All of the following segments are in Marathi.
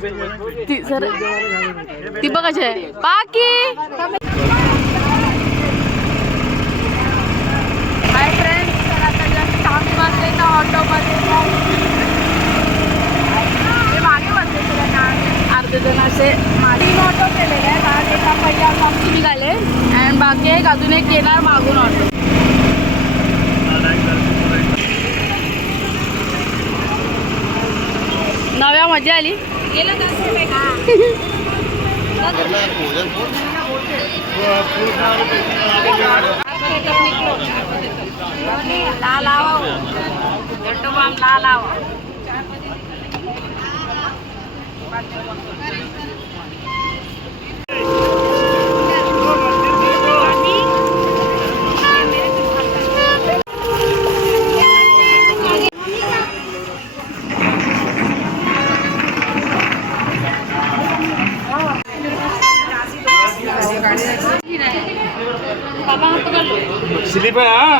सर ती बघ कशी आहे बाकी. हाय फ्रेंड्स, तर आता जस्ट आम्ही बसले ना ऑटोमध्ये. हे मागे बसले सगळ्यांना अर्धे जण असे मागे ऑटो केलेले आहेत. आज एका पहिल्या मागची निघाले आणि बाकी एक अजून एक येणार मागून ऑटो. नव्या मजा आली. स्लिप है हाँ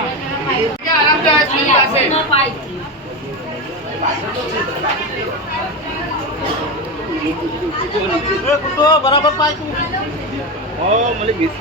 बराबर पाय तू हो मला बीस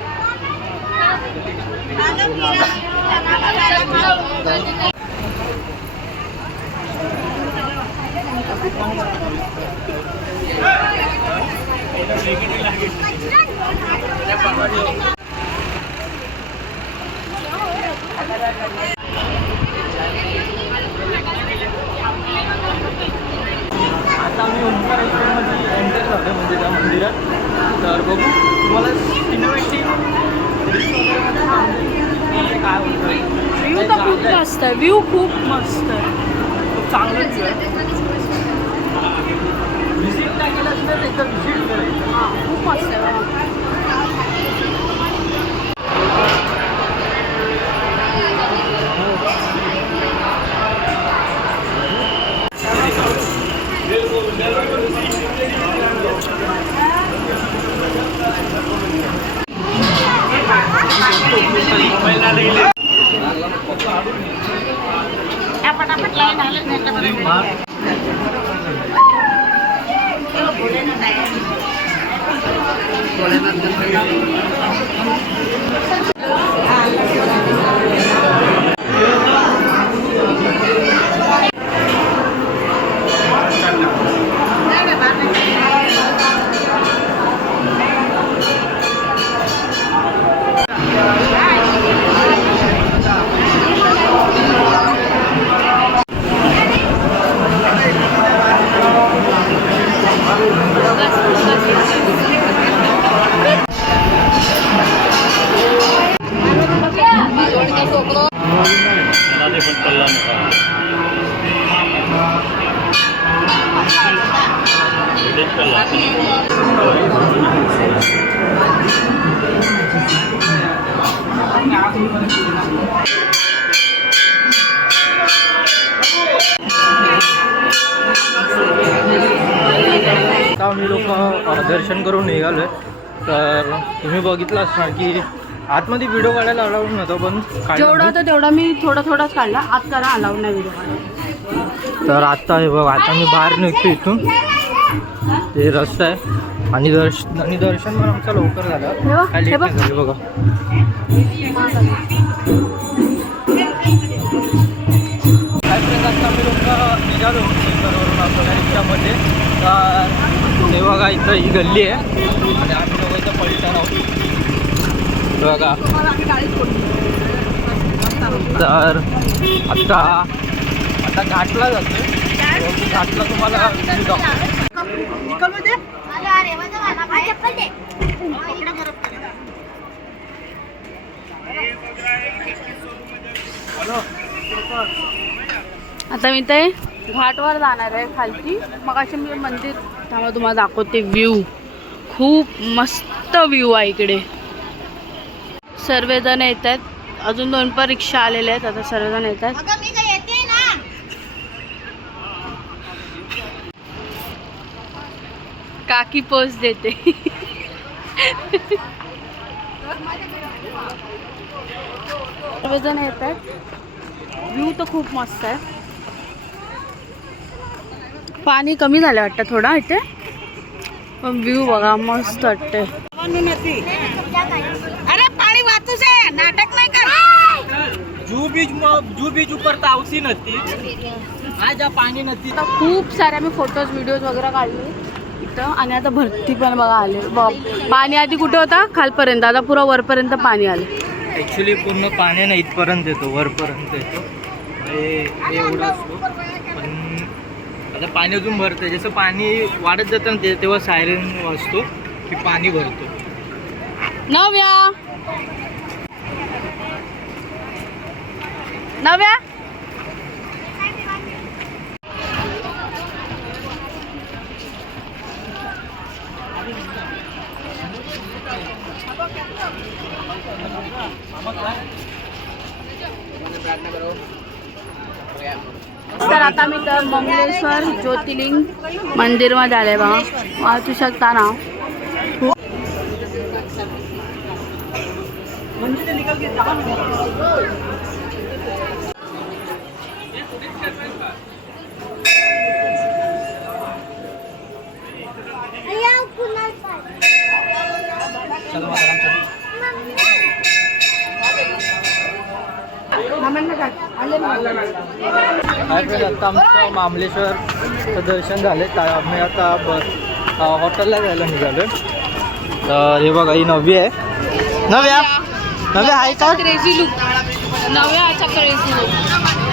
आता मी ओंकार मध्ये एंटर झालो म्हणजे त्या मंदिरात. तर बघू तुम्हाला सिनेमॅटिक काय होतं. व्ह्यू तर खूप मस्त आहे. व्ह्यू खूप मस्त आहे. खूप चांगलं व्ह्यू आहे. व्हिजिट नाही केलं तर एकदा व्हिजिट करायचं. हां खूप मस्त आहे. आता आम्ही लोक दर्शन करून निघालो आहे. तर तुम्ही बघितलं असणार की आतमध्ये व्हिडिओ काढायला अलाउड नव्हतं पण जेवढा होता तेवढा मी थोडाच काढला. आत करा अलाउड नाही व्हिडिओ काढायला. तर आता हे बघ आता मी बाहेर निघतो इथून. ते रस्ता आहे आणि दर्शन पण आमचं लवकर झालं. काय लेट नाही झाली बघा. काय फ्रेंड आता आम्ही लोक निघालो सेंटरवरून आपल्या रिक्षामध्ये. तर हे बघा इथं ही गल्ली आहे आणि आम्ही लोक इथं पलटण आहोत बघा. तर आता घाटला जातो. घाटला तुम्हाला आता मी ते घाटवर जाणार आहे खालची. मग असे मी मंदिर त्यामुळे तुम्हाला दाखवते. व्ह्यू खूप मस्त व्ह्यू आहे इकडे. सर्वजण येत आहेत. अजून 2 पण रिक्षा आलेले आहेत. आता सर्वजण येत आहेत. काकी पोच देते. सर्वजण येत आहेत. व्ह्यू तर खूप मस्त आहे. पाणी कमी झालं वाटतं थोडं इथे. पण व्ह्यू बघा मस्त वाटते. अरे पाणी वाचूच आहे, नाटक नाही कर. जू बीच ऊपर तावसी नसती आज पाणी नसती. आता खूप सारे आम्ही फोटोज व्हिडिओज वगैरे काढले इथं आणि आता भरती पण बघा आले. पाणी आधी कुठे होता खालपर्यंत, आता पुरा वरपर्यंत पाणी आले. ॲक्च्युली पूर्ण पाणी ना इथपर्यंत येतो, वरपर्यंत येतो. हे एवढं असतो पण आता पाणी अजून भरतं. जसं पाणी वाढत जातं ना तेव्हा सायरन वाजतो की पाणी भरतो. नव्या नव्या तर आता मी तर मंगलेश्वर ज्योतिर्लिंग मंदिरमध्ये आले बा. वाचू शकता ना. आता आमचं मामलेश्वरचं दर्शन झाले. आम्ही आता हॉटेलला जायला निघालो. तर हे बघा ही नवी आहे. नव्या आहे का? Crazy look. नव्या क्रेझी लुक.